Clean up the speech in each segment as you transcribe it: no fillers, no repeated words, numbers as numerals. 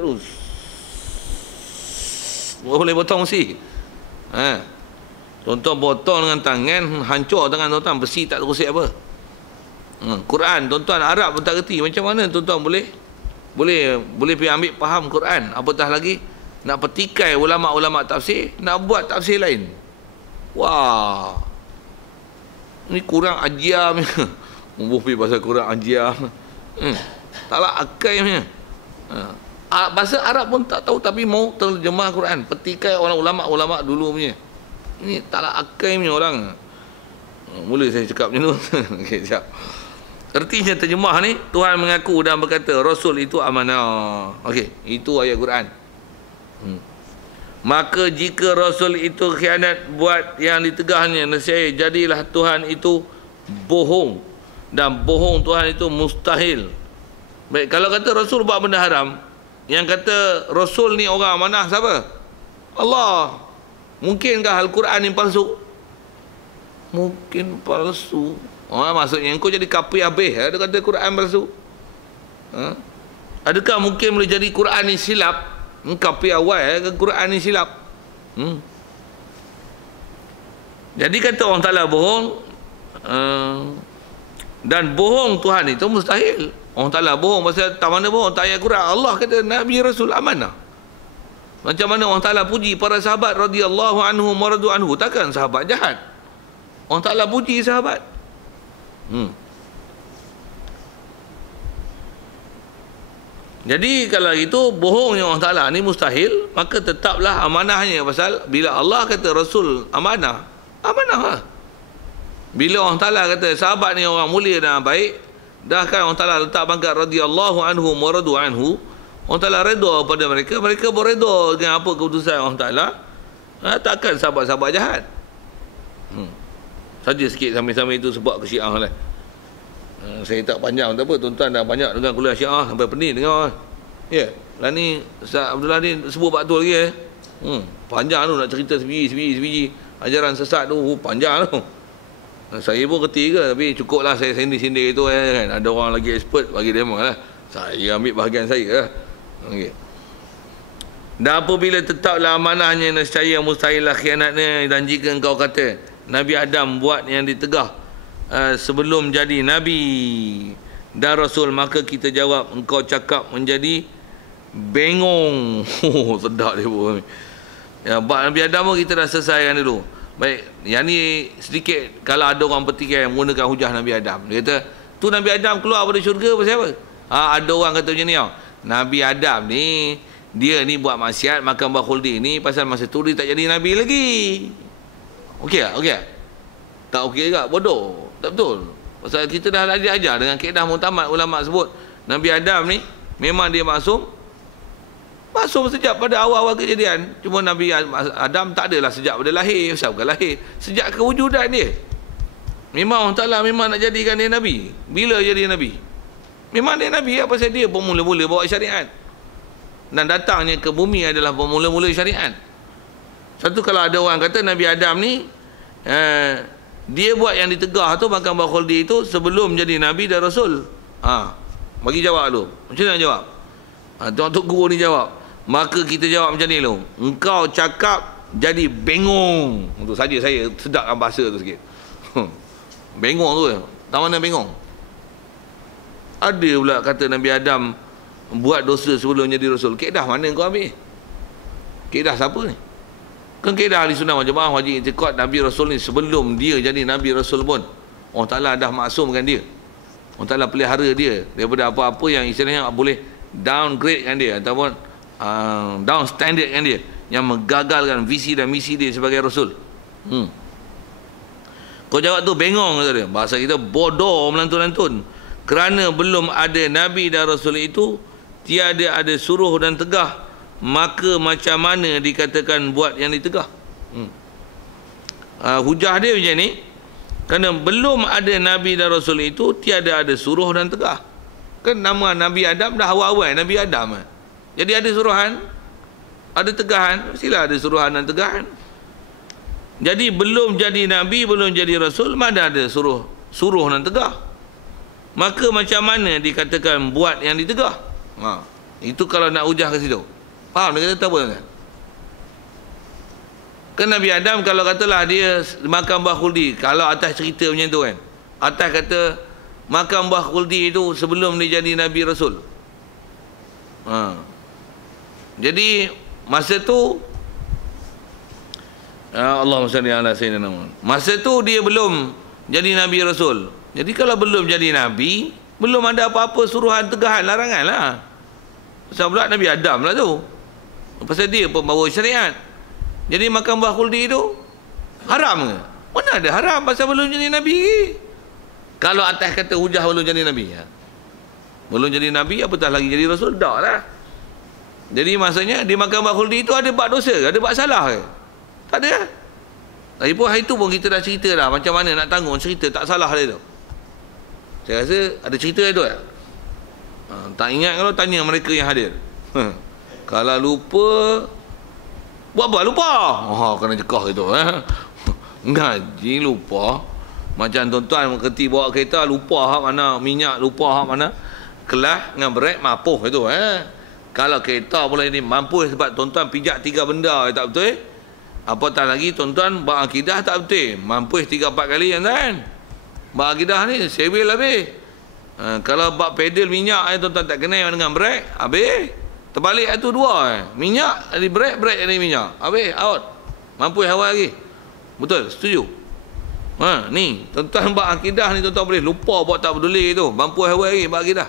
terus boleh potong besi. Tuan-tuan potong dengan tangan, hancur tangan tuan-tuan, besi tak terusik apa. Quran tuan-tuan Arab pun tak kerti, macam mana tuan-tuan boleh pergi ambil faham Quran, apatah lagi nak petikai ulama-ulama tafsir, nak buat tafsir lain. Wah, ni kurang ajiam. Pergi pasal kurang ajiam. Taklah akalnya. Bahasa Arab pun tak tahu tapi mau terjemah Quran, petikai orang ulama-ulama dulu punya. Ni taklah akalnya orang. Mula saya cakap macam tu. Okey, siap. Artinya terjemah ni, Tuhan mengaku dan berkata Rasul itu amanah. Okey, itu ayat Quran. Maka jika Rasul itu khianat buat yang ditegahnya, nescaya jadilah Tuhan itu bohong, dan bohong Tuhan itu mustahil. Baik, kalau kata Rasul buat benda haram, yang kata Rasul ni orang amanah siapa? Allah. Mungkinkah Al-Quran ni palsu? Mungkin palsu. Maksudnya engkau jadi kafir habis ada kata Quran palsu. Adakah mungkin boleh jadi Quran ni silap? Kafir awal ke Quran ni silap? Jadi kata orang Ta'ala bohong, dan bohong Tuhan itu mustahil. Orang Ta'ala bohong pasal tak mana bohong, tak ayat Quran. Allah kata Nabi Rasul amanah. Macam mana orang Ta'ala puji para sahabat radhiyallahu anhum wa radu anhu, takkan sahabat jahat. Orang Ta'ala puji sahabat. Jadi kalau itu bohongnya orang Ta'ala ni mustahil, maka tetaplah amanahnya. Pasal bila Allah kata Rasul amanah, amanah lah. Bila orang Ta'ala kata sahabat ni orang mulia dan baik, dah kan orang Ta'ala letak pangkat radhiyallahu anhu wa radu anhu, orang Ta'ala redha pada mereka, mereka beredha dengan apa keputusan orang Ta'ala. Takkan sahabat-sahabat jahat. Saja sikit sambil-sambil itu sebab ke Syiah lah. Saya tak panjang tak apa, tuan-tuan dah banyak dengan kuliah Syiah sampai pening dengar. Ya, lah ni Ustaz Abdullah ni sebut betul lagi panjang tu nak cerita sebiji ajaran sesat tu, panjang tu. Saya pun kerti ke, tapi cukuplah saya sindir-sindir itu kan. Ada orang lagi expert bagi demo lah. Saya ambil bahagian saya lah. Okey. Dan apabila tetaplah amanahnya, nescaya mustahillah khianatnya. Dan jika engkau kata Nabi Adam buat yang ditegah sebelum jadi Nabi dan Rasul, maka kita jawab engkau cakap menjadi bengong. Sedap dia pun. Ya, bab Nabi Adam pun kita dah selesaikan dulu. Baik, yang ni sedikit kalau ada orang petikai menggunakan hujah Nabi Adam. Dia kata, tu Nabi Adam keluar dari syurga pasal apa? Ada orang kata macam ni, Nabi Adam ni, dia ni buat maksiat, makan buah khuldi ni, pasal masa tu dia tak jadi Nabi lagi. Okey tak? Okey tak? Tak okey juga, bodoh. Tak betul. Pasal kita dah ajar dengan kaedah muktamad ulama sebut Nabi Adam ni memang dia maksum sejak pada awal-awal kejadian. Cuma Nabi Adam tak adalah sejak pada lahir. Pasal bukan lahir, sejak kewujudan dia. Memang Allah Ta'ala memang nak jadikan dia Nabi. Bila jadi Nabi? Memang dia Nabi apa pasal dia bermula-mula bawa syariat. Dan datangnya ke bumi adalah bermula-mula syariat. Satu, kalau ada orang kata Nabi Adam ni dia buat yang ditegah tu, makan buah khuldi itu sebelum jadi Nabi dan Rasul. Bagi jawab dulu. Macam mana jawab? Tuan-tuan guru ni jawab. Maka kita jawab macam ni dulu. Engkau cakap jadi bengong. Untuk saja saya sedapkan bahasa tu sikit. Bengong tu. Tak mana bengong? Ada pula kata Nabi Adam buat dosa sebelum jadi Rasul. Kedah mana kau ambil? Kedah siapa ni? Kan kaedah ahli sunnah wal jamaah wajib i'tiqad Nabi Rasul ni sebelum dia jadi Nabi Rasul pun Allah Ta'ala dah maksumkan dia. Allah Ta'ala pelihara dia daripada apa-apa yang istilahnya boleh downgrade kan dia ataupun down standard kan dia, yang menggagalkan visi dan misi dia sebagai Rasul. Kau jawab tu bengong kata dia. Bahasa kita bodoh melantun-lantun. Kerana belum ada Nabi dan Rasul itu, tiada ada suruh dan tegah, maka macam mana dikatakan buat yang ditegah? Hujah dia macam ni, kerana belum ada Nabi dan Rasul itu, tiada ada suruh dan tegah. Kan nama Nabi Adam dah awal-awal Nabi Adam. Jadi ada suruhan, ada tegahan, mestilah ada suruhan dan tegahan. Jadi belum jadi Nabi, belum jadi Rasul, mana ada suruh dan tegah? Maka macam mana dikatakan buat yang ditegah? Itu kalau nak hujah ke situ. Faham dia kata apa? Kan Nabi Adam kalau katalah dia makan buah khuldi, kalau atas cerita macam tu kan, atas kata makan buah khuldi itu sebelum dia jadi Nabi Rasul. Jadi masa tu Allahumma salli ala sayyidina Muhammad, masa tu dia belum jadi Nabi Rasul. Jadi kalau belum jadi Nabi, belum ada apa-apa suruhan, tegahan, larangan lah. Pasal pula Nabi Adam lah tu, pasal dia pembawa syariat. Jadi makan buah khuldi itu haram ke? Mana ada haram pasal belum jadi Nabi? Kalau atas kata hujah belum jadi Nabi, belum jadi Nabi, apatah lagi jadi Rasul, dah lah. Jadi maksudnya dia makan buah khuldi itu ada buat dosa, ada buat salah ke? Tak ada. Lagipun hari tu pun kita dah cerita dah macam mana nak tanggung cerita tak salah dia tu. Saya rasa ada cerita itu ya. Tak ingat kalau tanya mereka yang hadir. Kalau lupa, buat apa lupa? Kena jekah itu. Ngaji lupa. Macam tuan-tuan kerti bawa kereta, lupa hak mana minyak, lupa hak mana kelas dengan brek, mapuh itu. Kalau kereta pula ini mampu sebab tuan-tuan pijak 3 benda tak betul. Apatah lagi tuan-tuan bak akidah tak betul. Mampu 3-4 kali kan. Bak akidah ni sebil habis. Kalau bak pedal minyak tuan-tuan tak kena dengan brek, habis. Terbalik itu 2 minyak ada brek, brek ada minyak. Habis out. Mampu awal lagi. Betul, setuju. Ni tuan-tuan bak akidah ni tuan-tuan boleh lupa buat tak peduli tu. Mampu awal lagi bak akidah.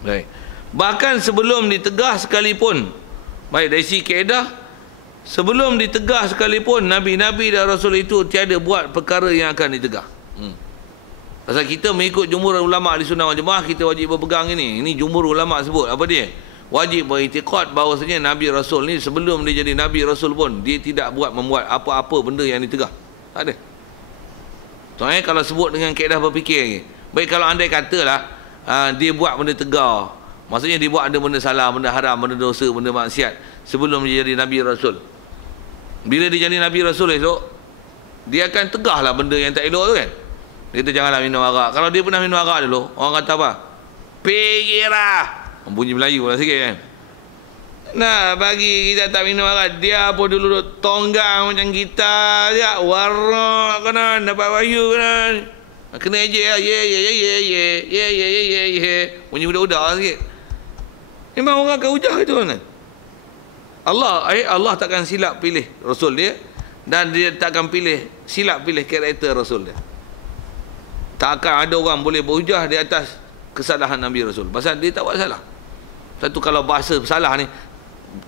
Baik. Bahkan sebelum ditegah sekalipun, baik dari segi kaedah, sebelum ditegah sekalipun Nabi-Nabi dan Rasul itu tiada buat perkara yang akan ditegah. Pasal kita mengikut jumhur ulama di Sunnah wal Jamaah, kita wajib berpegang ini. Ini jumhur ulama sebut apa dia? Wajib beriktikad bahawasanya Nabi Rasul ni sebelum dia jadi Nabi Rasul pun dia tidak membuat apa-apa benda yang ditegah. Tak ada. Soalnya kalau sebut dengan kaedah berfikir lagi. Baik kalau andai katalah dia buat benda tegar, maksudnya dia buat ada benda salah, benda haram, benda dosa, benda maksiat sebelum dia jadi Nabi Rasul. Bila dia jadi Nabi Rasul esok, dia akan tegahlah benda yang tak elok tu kan. Dia kata janganlah minum arak. Kalau dia pernah minum arak dulu, orang kata apa? Pergilah. Bunyi Melayu lah sikit kan. Nah, bagi kita tak minum arak, dia apa dulu tonggang macam kita dia, warak kanan, dapat wahyu kanan. Kena ejek lah, bunyi budak-budak sikit. Memang orang akan hujah itu kan. Allah takkan silap pilih Rasul dia, dan dia takkan silap pilih karakter Rasul dia. Tak akan ada orang boleh berhujah di atas kesalahan Nabi Rasul, pasal dia tak buat salah. Satu kalau bahasa salah ni,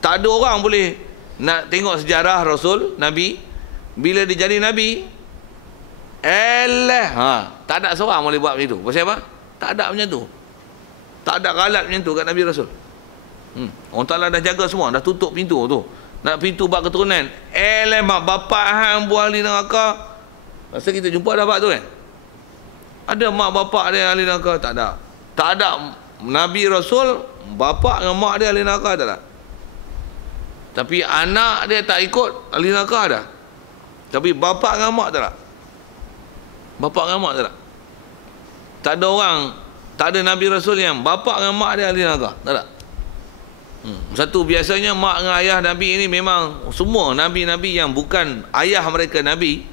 tak ada orang boleh nak tengok sejarah Rasul Nabi bila dia jadi Nabi. Tak ada seorang boleh buat macam tu. Pasal apa? Tak ada macam tu. Tak ada galat macam tu kat Nabi Rasul. Orang Ta'ala dah jaga semua, dah tutup pintu tu. Nak pintu bak keturunan. Mak bapak hang buah ahli neraka. Masa kita jumpa dah bak tu kan. Ada mak bapak dia ahli neraka? Tak ada. Tak ada Nabi Rasul bapak dengan mak dia ahli neraka, tak ada. Tapi anak dia tak ikut ahli neraka ada. Tapi bapak dengan mak tak ada. Bapak dengan mak tak ada. Tak ada orang, tak ada Nabi Rasul yang bapak dengan mak dia ahli neraka, tak ada. Satu biasanya mak dengan ayah Nabi ini memang semua Nabi-Nabi yang bukan ayah mereka Nabi,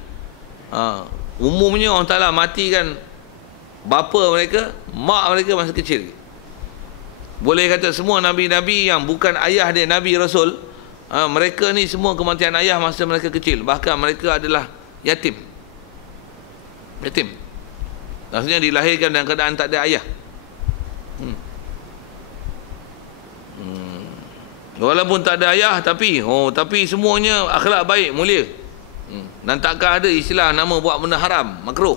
umumnya orang Ta'ala matikan bapa mereka, mak mereka masa kecil. Boleh kata semua Nabi-Nabi yang bukan ayah dia Nabi Rasul, mereka ni semua kematian ayah masa mereka kecil. Bahkan mereka adalah yatim. Maksudnya dilahirkan dalam keadaan tak ada ayah. Walaupun tak ada ayah, tapi semuanya akhlak baik, mulia. Dan takkan ada istilah nama buat benda haram, makruh.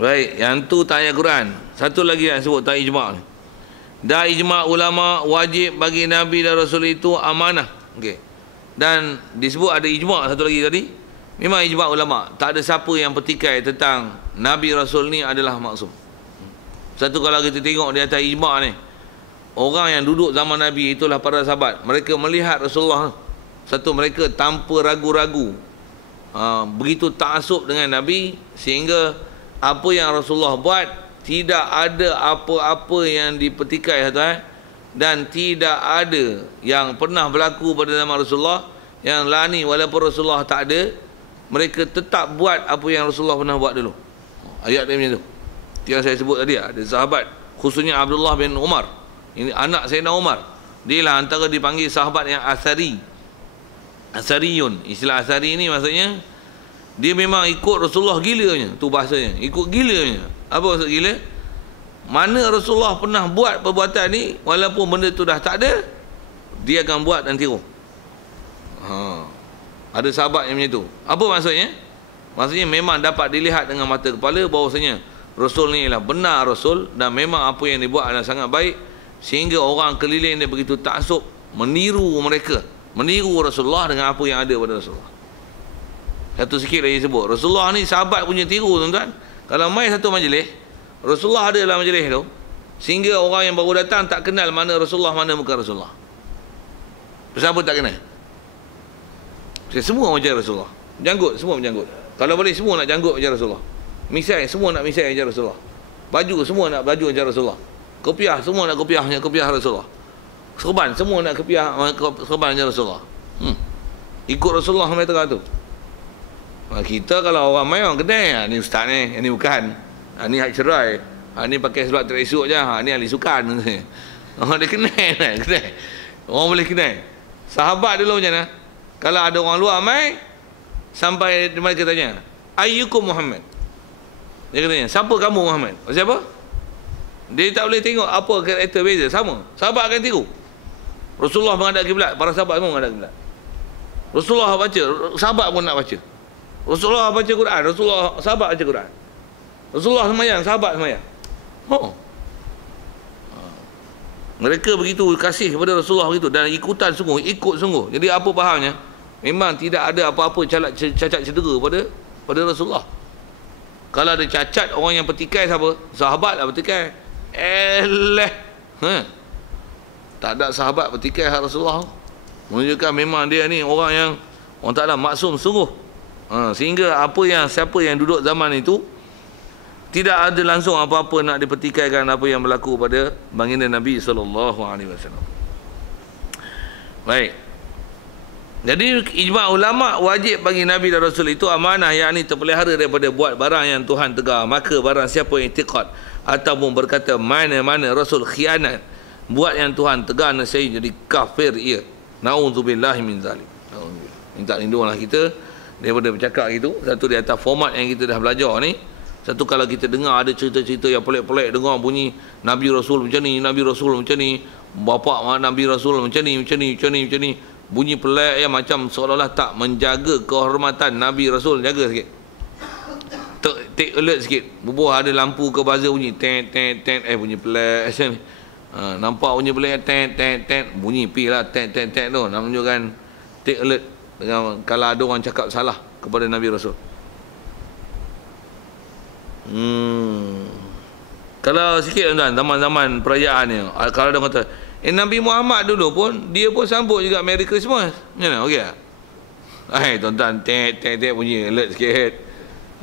Baik, yang tu tak ayat Quran. Satu lagi yang sebut tak ijma' ni. Dah ijma' ulama wajib bagi Nabi dan Rasul itu amanah. Okey. Dan disebut ada ijma' satu lagi tadi. Memang ijma' ulama, tak ada siapa yang petikai tentang Nabi Rasul ni adalah maksum. Satu kalau kita tengok di atas ijma' ni, orang yang duduk zaman Nabi itulah para sahabat. Mereka melihat Rasulullah, satu mereka tanpa ragu-ragu begitu ta'assub dengan Nabi, sehingga apa yang Rasulullah buat tidak ada apa-apa yang dipertikai, dan tidak ada yang pernah berlaku pada zaman Rasulullah yang lani. Walaupun Rasulullah tak ada, mereka tetap buat apa yang Rasulullah pernah buat dulu. Ayat dia macam tu. Yang saya sebut tadi, ada sahabat, khususnya Abdullah bin Umar, ini anak Sayyidina Umar, dia lah antara dipanggil sahabat yang asari, asariyun. Istilah asari ni maksudnya dia memang ikut Rasulullah gilanya, tu bahasanya, ikut gilanya. Apa maksud gila? Mana Rasulullah pernah buat perbuatan ni, walaupun benda tu dah tak ada, dia akan buat dan tiru. Ada sahabat yang macam tu. Apa maksudnya? Maksudnya memang dapat dilihat dengan mata kepala bahawasanya Rasul ni ialah benar Rasul, dan memang apa yang dibuat adalah sangat baik, sehingga orang keliling dia begitu taksub meniru mereka, meniru Rasulullah dengan apa yang ada pada Rasulullah. Satu sikit lagi sebut, Rasulullah ni sahabat punya tiru, tuan-tuan. Kalau mai satu majlis, Rasulullah ada dalam majlis tu, sehingga orang yang baru datang tak kenal mana Rasulullah, mana muka Rasulullah. Siapa tak kenal? Semua macam Rasulullah. Janggut, semua berjanggut. Kalau boleh semua nak janggut macam Rasulullah. Misai, semua nak misai macam Rasulullah. Baju, semua nak baju macam Rasulullah. Kopiah, semua nak kopiah macam kopiah Rasulullah. Serban, semua nak kopiah serban macam Rasulullah. Ikut Rasulullah mereka tu. Kita kalau orang main, orang kenal, ni ustaz ni, ni bukan. Ni hak cerai. Ni pakai sebab teresuk je. Ni ahli sukan. Orang dia kenal. Orang boleh kenal. Sahabat dulu macam mana? Kalau ada orang luar mai, sampai mereka tanya, ayyukum Muhammad? Dia katanya, siapa kamu Muhammad? Siapa? Dia tak boleh tengok apa karakter beza, sama. Sahabat akan tiru. Rasulullah menghadap kiblat, para sahabat semua menghadap kiblat. Rasulullah baca, sahabat pun nak baca. Rasulullah baca Quran, Rasulullah sahabat baca Quran. Rasulullah semayang, sahabat semayang. Mereka begitu kasih kepada Rasulullah begitu, dan ikutan sungguh, ikut sungguh. Jadi apa fahamnya? Memang tidak ada apa-apa cacat cedera pada Rasulullah. Kalau ada cacat, orang yang petikai siapa? Sahabat lah petikai. Tak ada sahabat petikai hak Rasulullah. Menunjukkan memang dia ni orang yang orang Ta'ala maksum sungguh. Sehingga siapa yang duduk zaman itu, tidak ada langsung apa-apa nak dipertikaikan apa yang berlaku pada baginda Nabi SAW. Baik. Jadi ijma' ulama' wajib bagi Nabi dan Rasul itu amanah, yakni terpelihara daripada buat barang yang Tuhan tegar. Maka barang siapa yang i'tiqad ataupun berkata mana-mana Rasul khianat, buat yang Tuhan tegar, nescaya jadi kafir ia. Na'udzubillahi min zalik. Minta lindunglah kita daripada bercakap gitu. Satu di atas format yang kita dah belajar ni. Satu, kalau kita dengar ada cerita-cerita yang pelik-pelik, dengar bunyi Nabi Rasul macam ni, Nabi Rasul macam ni, bapa Nabi Rasul macam ni, macam ni, bunyi pelik ya, macam seolah-olah tak menjaga kehormatan Nabi Rasul. Jaga sikit, take alert sikit. Bubuh ada lampu ke buzzer bunyi tet, bunyi pelik macam ni. Nampak bunyi pelik tet, bunyi pi lah tet tu, nak menunjukkan take alert dengan kalau ada orang cakap salah kepada Nabi Rasul. Kalau sikit tuan, zaman-zaman perayaan ni, kalau dia kata Nabi Muhammad dulu pun dia pun sambut juga Merry Christmas. Macam mana? Okey tak? Tuan-tuan, tet bunyi alert sikit.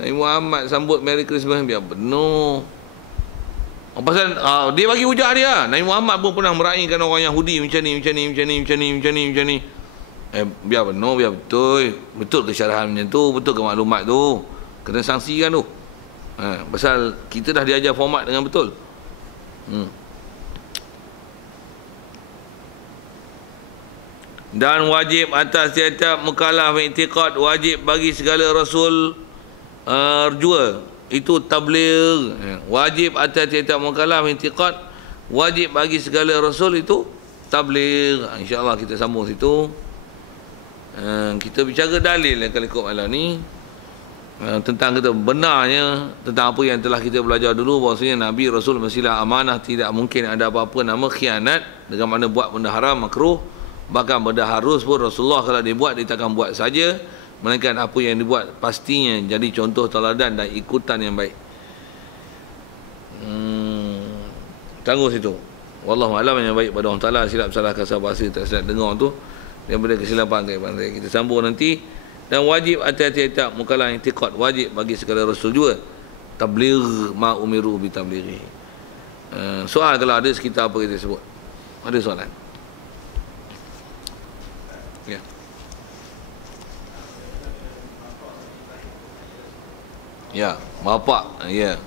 Nabi Muhammad sambut Merry Christmas, biar benar. Pasal dia bagi hujah dia. Nabi Muhammad pun pernah meraihkan orang Yahudi macam ni. Biar benar, biar betul. Betul ke syarahan macam tu? Betul ke maklumat tu? Kena sanksikan tu. Pasal kita dah diajar format dengan betul. Dan wajib atas tiap-tiap mukallaf i'tiqad, wajib bagi segala Rasul rjua, itu tabligh. Wajib atas tiap-tiap mukallaf i'tiqad, wajib bagi segala Rasul itu tabligh. InsyaAllah kita sambung situ. Kita bicara dalil kali ikut malam ni, tentang kita benarnya tentang apa yang telah kita belajar dulu, bahawasanya Nabi Rasul mestilah amanah, tidak mungkin ada apa-apa nama khianat, dengan mana buat benda haram, makruh. Bahkan benda harus pun Rasulullah kalau dibuat, dia takkan buat saja, melainkan apa yang dibuat pastinya jadi contoh teladan dan ikutan yang baik. Tangguh situ. Wallahu a'lam, yang baik pada Allah Taala, silap salah kasar bahasa tak silap dengar tu daripada kesilapan kita sambung nanti. Dan wajib hati-hati mukalah i'tiqad, wajib bagi segala rasul juga tabligh ma umiru bi tablighi. Soal kalau ada sekitar apa kita sebut, ada soalan? Ya. Ya, bapak, ya.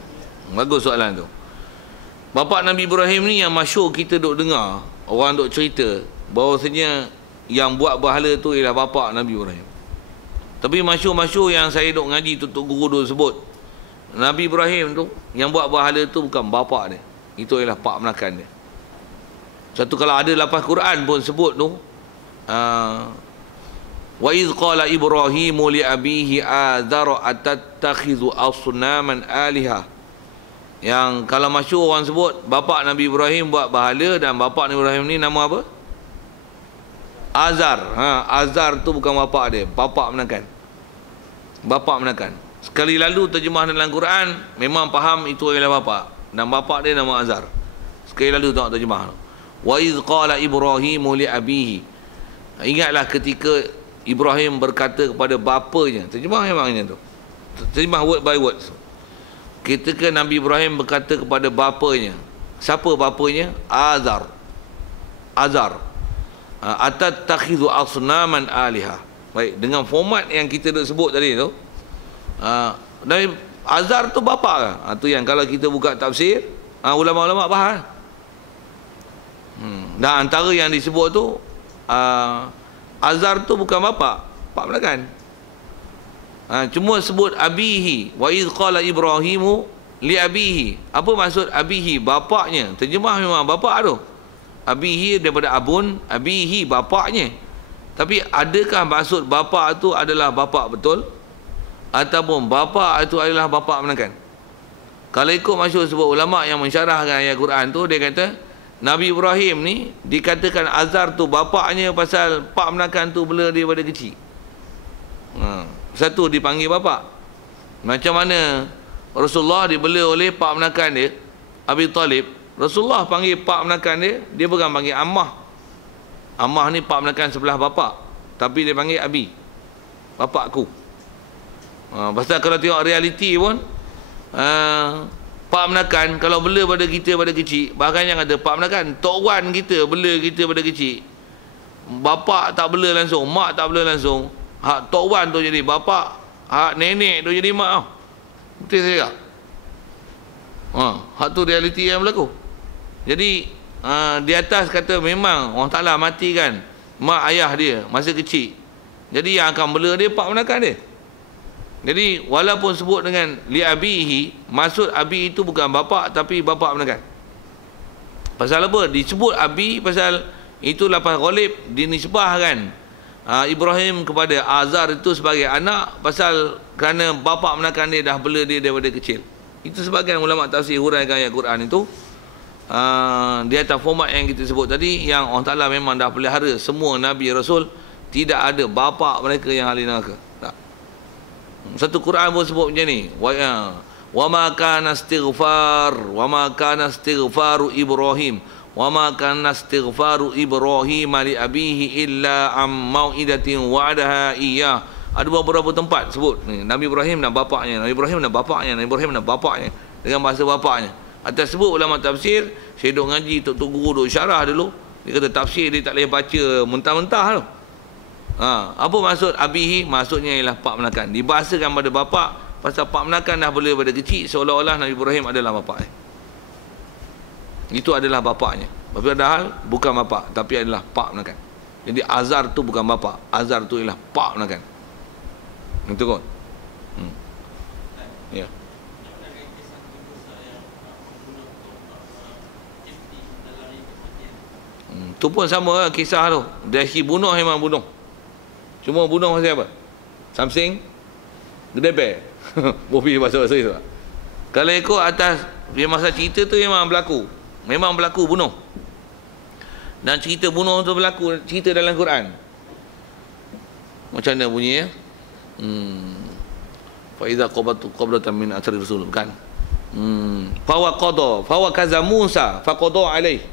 Bagus soalan tu. Bapak Nabi Ibrahim ni yang masyhur kita duk dengar, orang duk cerita bahawasanya yang buat berhala tu ialah bapak Nabi Ibrahim. Tapi masyhur-masyhur yang saya duk ngaji tu guru duk sebut, Nabi Ibrahim tu yang buat berhala tu bukan bapak dia. Itu ialah pak menakan dia. Satu kalau ada lapas Quran pun sebut tu, wa iz qala Ibrahimu li abihi adzara atattakhidhu asnaman aliha. Yang kalau masyhur orang sebut bapak Nabi Ibrahim buat berhala, dan bapak Nabi Ibrahim ni nama apa? Azar. Azar tu bukan bapak dia, bapak menakan. Bapak menakan. Sekali lalu terjemah dalam Quran memang faham itu ialah bapak, dan bapak dia nama Azar. Sekali lalu tengok terjemah. Wa iz qala Ibrahimu li abihi. Ingatlah ketika Ibrahim berkata kepada bapanya. Terjemah memangnya tu. Terjemah word by word. Ketika Nabi Ibrahim berkata kepada bapanya. Siapa bapanya? Azar. Azar. Atattakhidhu asnaman aliha. Baik, dengan format yang kita dah sebut tadi tu, Nabi Azar tu bapa ke? Tu yang kalau kita buka tafsir, ulama-ulama bahas. Dan antara yang disebut tu, Azar tu bukan bapa, pak belakang. Cuma sebut abihi, wa iz qala Ibrahimu li abihi. Apa maksud abihi? Bapaknya. Terjemah memang bapak tu. Abihi daripada abun, abihi bapaknya. Tapi adakah maksud bapa tu adalah bapa betul, ataupun bapa itu adalah bapa menakan? Kalau ikut maksud sebut ulama yang mensyarahkan ayat Quran tu, dia kata Nabi Ibrahim ni dikatakan Azar tu bapaknya pasal pak menakan tu bela dia pada kecil. Satu dipanggil bapa. Macam mana Rasulullah dibela oleh pak menakan dia Abi Talib, Rasulullah panggil pak menakan dia, dia bukan panggil ammah. Ammah ni pak menakan sebelah bapa, tapi dia panggil Abi, bapakku. Pasal kalau tengok realiti pun, pak menakan kalau bela pada kita pada kecil, bahkan yang ada pak menakan tok wan kita bela kita pada kecil, bapa tak bela langsung, mak tak bela langsung, hak tok wan tu jadi bapa, hak nenek tu jadi mak. Betul saya tak? Hak tu realiti yang berlaku. Jadi di atas kata memang Allah Ta'ala matikan mak ayah dia masa kecil, jadi yang akan bela dia pak menakan dia. Jadi walaupun sebut dengan li abihi, maksud abi itu bukan bapa tapi bapa menakan. Pasal apa? Disebut abi pasal itu lapan ghalib dinisbahkan Ibrahim kepada Azar itu sebagai anak, pasal kerana bapa menakan dia dah bela dia daripada kecil. Itu sebagian ulama tafsir huraikan ayat Quran itu di atas format yang kita sebut tadi, yang Allah Ta'ala memang dah pelihara semua Nabi Rasul, tidak ada bapa mereka yang ahli neraka. Tak. Satu Quran pun sebut macam ni, wa ma kana istighfaru Ibrahim li abihi illa am mau'idatin wa'adaha iyyah. Ada beberapa tempat sebut Nabi Ibrahim dan bapaknya, Nabi Ibrahim dan bapaknya, Nabi Ibrahim dan bapaknya, dengan bahasa bapaknya. Atas sebut ulama tafsir, saya duk ngaji, tok guru duk syarah dulu, dia kata tafsir dia tak boleh baca mentah-mentah tu. Apa maksud abihi? Maksudnya ialah pak menakan. Dibahasakan pada bapa pasal pak menakan dah bela pada kecil, seolah-olah Nabi Ibrahim adalah bapa. Itu adalah bapaknya. Padahal bukan bapa, tapi adalah pak menakan. Jadi Azar tu bukan bapa, Azar tu ialah pak menakan. Itu kan? Ya. Tu pun sama kisah tu. Dari bunuh memang bunuh. Cuma bunuh pasal apa? Something gedebek. Bobi bahasa-bahasa itu. Kalau ikut atas dia masa cerita tu memang berlaku. Memang berlaku bunuh. Dan cerita bunuh tu berlaku cerita dalam Quran. Macam mana bunyi ya? Fa iza qabatu qabratan min athari rasul, kan? Fa wa qada fa wa kaza Musa fa qada alaih.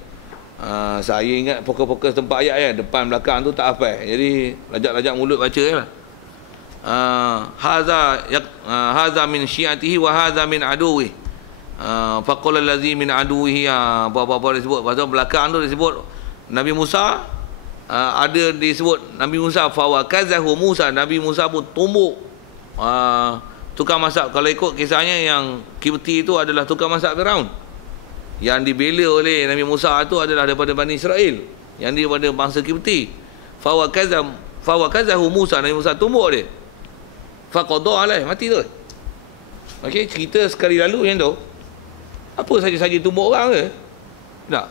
Saya ingat fokus-fokus tempat ayat ya, depan belakang tu tak hafal. Jadi lajak-lajak mulut baca je lah. Haza min syiatihi wa haza min aduwi. Faqala allazi min aduwihi, apa-apa disebut. Pasal belakang tu disebut Nabi Musa, ada disebut Nabi Musa fawakazahu Musa, Nabi Musa pun tumbuk tukang masak. Kalau ikut kisahnya, yang Kibti itu adalah tukang masak Firaun. Yang dibela oleh Nabi Musa itu adalah daripada Bani Israel, yang daripada bangsa Kibti. Fawakazahu Musa, Nabi Musa tumbuk dia. Faqada alaih, mati tu. Okey, cerita sekali lalu yang tu. Apa saja-saja tumbuk orang ke? Tak.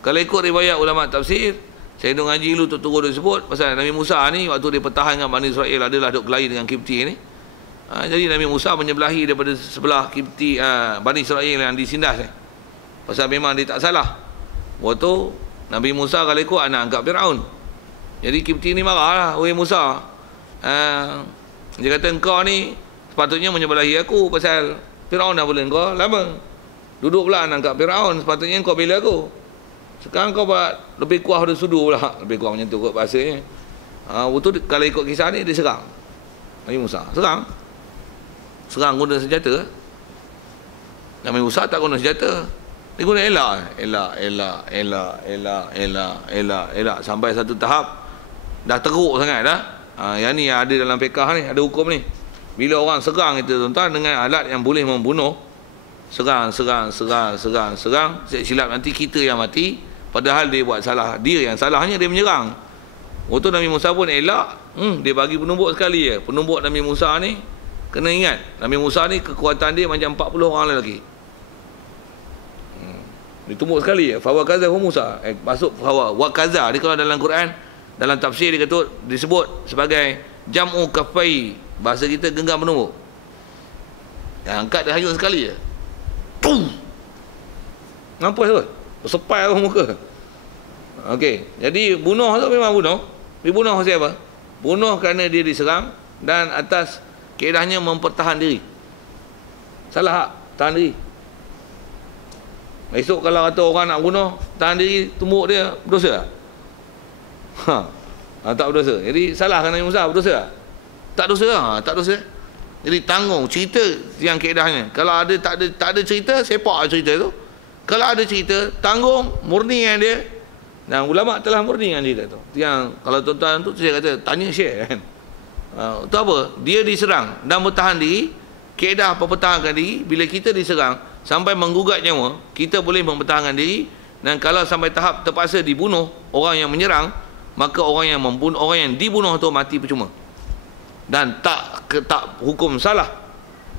Kalau ikut riwayat ulama tafsir, saya duk ngaji dulu, Tok Guru sebut pasal Nabi Musa ni waktu dia bertahan dengan Bani Israel adalah duk kelahi dengan Kibti ni. Jadi Nabi Musa menyebelahi daripada sebelah Kibti, Bani Israel yang disindas ni. Pasal memang dia tak salah. Waktu Nabi Musa kalau ikut anak angkat Firaun. Jadi Kibti ni marahlah, "Wahai Musa, dia kata engkau ni sepatutnya menyebelahi aku pasal Firaun dah bela engkau lama. Duduk pula anak angkat Firaun, sepatutnya engkau bela aku. Sekarang kau buat lebih kuah dari sudu pula." Lebih kurang macam tu kot bahasanya. Waktu kalau ikut kisah ni, dia serang Nabi Musa. Serang guna senjata. Nabi Musa tak guna senjata. Dia guna elak. Sampai satu tahap dah teruk sangat dah. Yang ni yang ada dalam fiqh ni, ada hukum ni. Bila orang serang itu tuan-tuan dengan alat yang boleh membunuh, serang, silap nanti kita yang mati, padahal dia buat salah. Dia yang salahnya, dia menyerang. Waktu Nabi Musa pun elak, dia bagi penumbuk sekali je. Penumbuk Nabi Musa ni, kena ingat, Nabi Musa ni kekuatan dia macam 40 orang lelaki. Ditumbuk sekali je. Fawakazahu Musa. Masuk wakaza. Dia kalau dalam Quran, dalam tafsir dia kata, disebut sebagai jam'u kafai. Bahasa kita genggam penumbuk. Yang angkat dia hanyut sekali je. Pum! Nampak tu? Sepai orang muka. Okey. Jadi bunuh tu memang bunuh. Dia bunuh siapa? Bunuh kerana dia diserang dan atas keedahnya mempertahan diri. Salah tak? Tahan diri. Esok kalau kata orang nak bunuh, tahan diri, tumbuk dia, berdosa tak? Tak berdosa. Jadi salah kan Nabi Musa, berdosa tak? Tak dosa. Tak dosa. Jadi tanggung cerita yang keedahnya. Kalau ada tak ada cerita, sepak cerita tu. Kalau ada cerita, tanggung, murni dengan dia. Dan ulama telah murni dengan dia tu. Yang kalau tuan-tuan tu saya kata tanya share kan. Itu apa? Dia diserang dan bertahan diri. Keedah mempertahankan diri. Bila kita diserang sampai menggugat nyawa, kita boleh mempertahankan diri. Dan kalau sampai tahap terpaksa dibunuh orang yang menyerang, maka orang yang membunuh, orang yang dibunuh tu mati percuma. Dan tak hukum salah.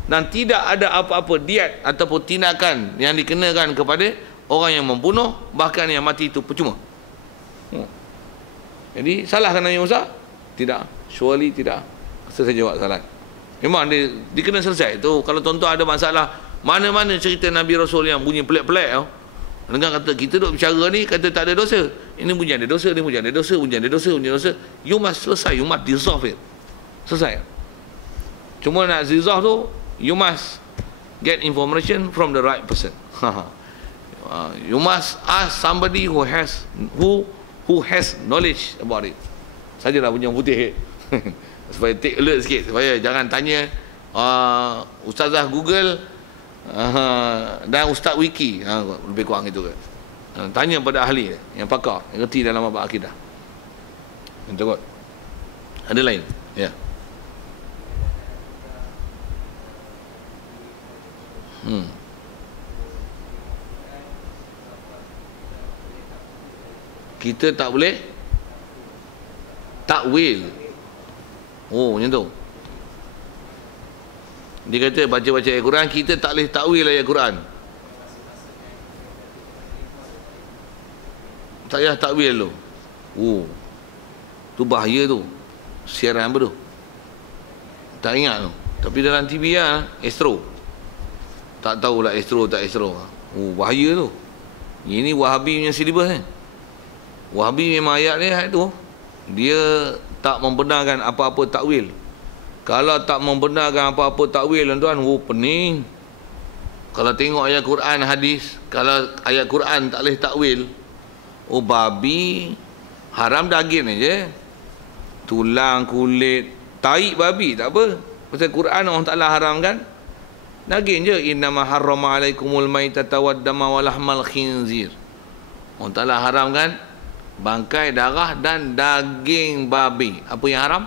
Dan tidak ada apa-apa diat ataupun tindakan yang dikenakan kepada orang yang membunuh, bahkan yang mati itu percuma. Jadi salahkan Nabi Musa? Tidak. Surely tidak. Saya jawab salah. Memang dia kena selesai tu. Kalau tuan-tuan ada masalah, mana-mana cerita Nabi Rasul yang bunyi pelik-pelik tau. Dengar kata kita duk bicara ni, kata tak ada dosa. Ini bunyi ada dosa, ni bunyi ada dosa, bunyi ada dosa, bunyi ada dosa. You must selesai, you must dissolve it. Selesai. Cuma nak dissolve tu, you must get information from the right person. You must ask somebody who has knowledge about it. Sajalah punya putih. Supaya take alert sikit, supaya jangan tanya Ustazah Google dan Ustaz Wiki, lebih kurang itu kan. Tanya pada ahli yang pakar, yang reti dalam bab akidah. Betul kot. Ada lain? Ya. Kita tak boleh takwil. Oh, macam tu. Dia kata baca-baca ayat Quran, kita tak boleh takwil ayat Quran. Tak payah takwil tu. Oh, tu bahaya tu. Siaran apa tu? Tak ingat tu. Tapi dalam TV lah, Astro. Tak tahulah Astro tak Astro. Oh, bahaya tu. Ini Wahabi punya silibus ni. Wahabi memang ayat tu, dia tak membenarkan apa-apa takwil. Kalau tak membenarkan apa-apa takwil, tuan-tuan, pening. Kalau tengok ayat Quran, hadis, kalau ayat Quran tak boleh takwil, Oh, babi haram daging aja. Tulang, kulit, tahi babi tak apa. Pasal Quran Allah Taala haramkan daging je. Innama harrama alaikumul maitata waddama wa lahmal khinzir. Allah Taala haramkan bangkai, darah dan daging babi. Apa yang haram?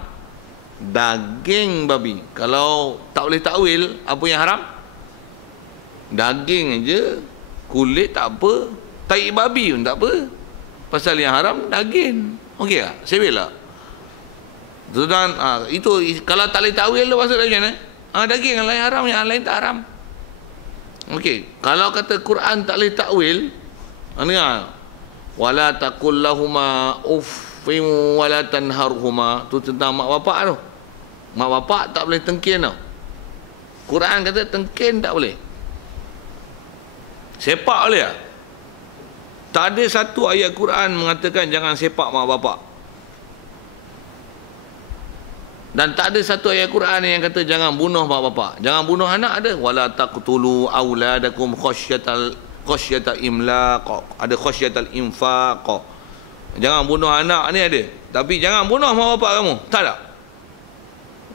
Daging babi. Kalau tak boleh takwil, apa yang haram? Daging aja. Kulit tak apa. Tahi babi pun tak apa. Pasal yang haram daging. Okey tak? Saya bila. Tuan, itu kalau tak boleh takwil tu maksud macam mana? Daging yang lain haram, yang lain tak haram. Okey, kalau kata Quran tak boleh takwil, dengar. Wala taqul lahuma uffin wala tanharhuma. Tu tentang mak bapak tu. Mak bapak tak boleh tengkin tau. Quran kata tengkin tak boleh. Sepak boleh tak? Tak ada satu ayat Quran mengatakan jangan sepak mak bapak. Dan tak ada satu ayat Quran yang kata jangan bunuh mak bapak. Jangan bunuh anak ada. Wala taqtulu auladakum khasyata imlaq. Ada khasyatal infaq. Jangan bunuh anak ni ada. Tapi jangan bunuh mak bapak kamu. Tak ada.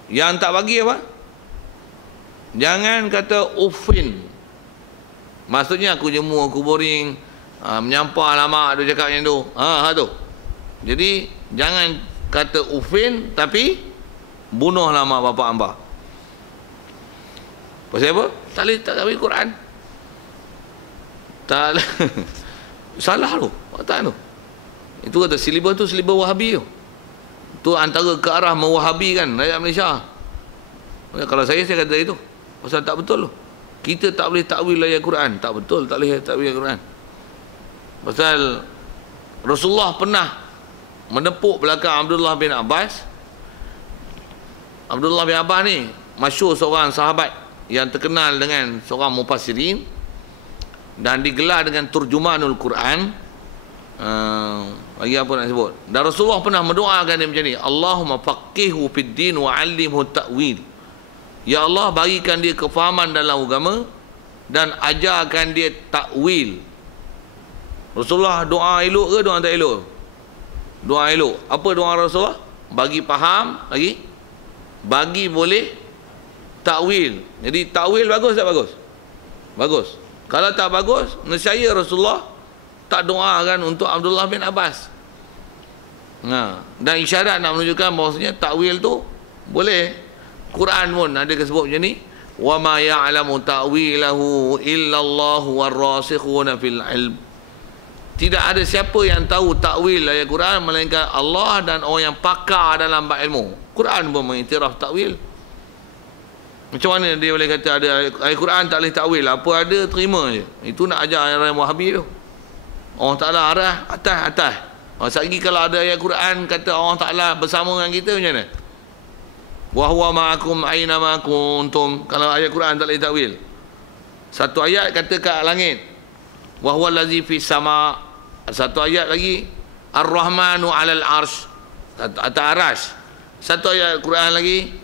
Yang tak bagi apa? Jangan kata ufin. Maksudnya aku jemur, aku boring, menyampah lama dia cakap yang tu. Tu. Jadi jangan kata ufin tapi bunuhlah mak bapak hamba. Pasal apa? Tak boleh Quran. Tak salah tu. Tak tu. Itu kata silibus tu silibus Wahabi tu. Tu antara ke arah mewahabikan rakyat Malaysia. Kalau saya kata itu. Pasal tak betul tu. Kita tak boleh takwil ayat Quran. Tak betul, tak boleh takwil ayat Quran. Pasal Rasulullah pernah menepuk belakang Abdullah bin Abbas. Abdullah bin Abbas ni masyhur seorang sahabat yang terkenal dengan seorang mufassirin dan digelar dengan turjumanul Quran. Lagi apa nak sebut? Dan Rasulullah pernah mendoakan dia macam ni, Allahumma faqihhu fid din wa 'allimhu ta'wil. Ya Allah, bagikan dia kefahaman dalam agama dan ajarkan dia takwil. Rasulullah doa elok ke doa tak elok? Doa elok. Apa doa Rasulullah? Bagi faham, lagi bagi boleh takwil. Jadi takwil bagus tak bagus? Bagus. Kalau tak bagus, nescaya Rasulullah tak doakan untuk Abdullah bin Abbas. Dan isyarat nak menunjukkan bahawasanya takwil tu boleh. Quran pun ada sebut macam ni, wa ma ya'lamu ta'wilahu illa Allah warasikhuna fil ilm. Tidak ada siapa yang tahu takwil ayat Quran melainkan Allah dan orang yang pakar dalam bab ilmu. Quran pun mengiktiraf takwil. Macam mana dia boleh kata ada ayat Quran tak boleh takwil? Apa ada terima je. Itu nak ajar orang Wahabi tu. Allah Taala arah atas. Lagi kalau ada ayat Quran kata Allah Taala bersama dengan kita macam mana? Wa huwa ma'akum aina ma kuntum. Kalau ayat Quran tak boleh takwil. Satu ayat kata kat langit, wa huwa allazi fis sama. Satu ayat lagi, ar-rahmanu 'alal arsh, atas arasy. Satu ayat Quran lagi,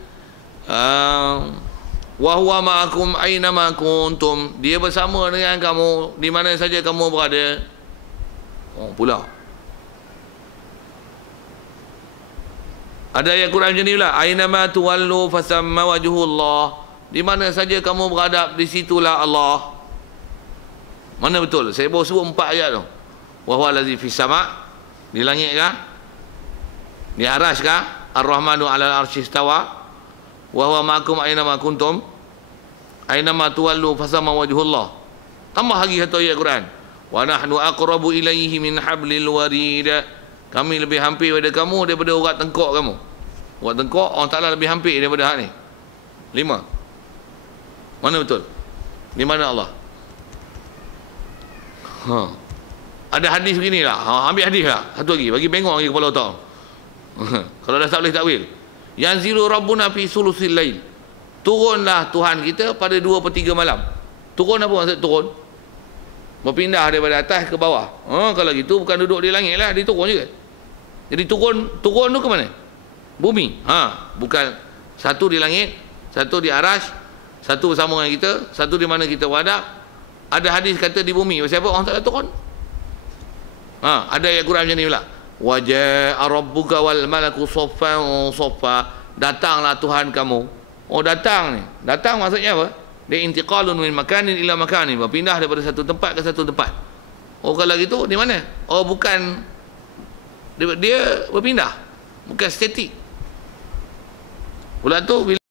wa huwa ma'akum aina ma kuntum. Dia bersama dengan kamu di mana saja kamu berada. Pula ada ayat Quran macam ni pula, ainama tuwallu fasamma wajhullah. Di mana saja kamu beradab, di situlah Allah. Mana betul? Saya baru sebut 4 ayat tu. Wa huwa allazi fis sama', di langit kah? Di arasy kah? Ar-Rahmanu 'alal arsy istawa. Wa huwa ma'akum ainama kuntum. Ainama tuwallu fasamma wajhullah. Tambah lagi satu ayat Quran. Wa nahnu aqrabu ilaihi min hablil warid. Kami lebih hampir pada kamu daripada urat tengkok kamu. Urat tengkok Allah Ta'ala lebih hampir daripada hak ni. 5. Mana betul? Di mana Allah? Ada hadis begini lah. Ambil hadis lah. Satu lagi. Bagi bengok lagi kepala otak. Kalau dah tak boleh takwil. Yanzilu Rabbuna fi sulusil lail. Turunlah Tuhan kita pada 2/3 malam. Turun apa maksud turun? Berpindah daripada atas ke bawah. Kalau gitu bukan duduk di langit lah, dia turun juga. Jadi turun tu ke mana? Bumi. Bukan satu di langit, satu di arasy, satu bersama dengan kita, satu di mana kita berada. Ada hadis kata di bumi. Sebab apa orang tak turun? Ada ayat Quran macam ni pula. Waja'a rabbuka wal malaku saffan saffa. Datanglah Tuhan kamu. Oh, datang ni. Datang maksudnya apa? Dia intiqalun min makanin ila makanin. Berpindah daripada satu tempat ke satu tempat. Oh, kalau gitu di mana? Oh, bukan dia berpindah. Bukan statik. Pula tu bila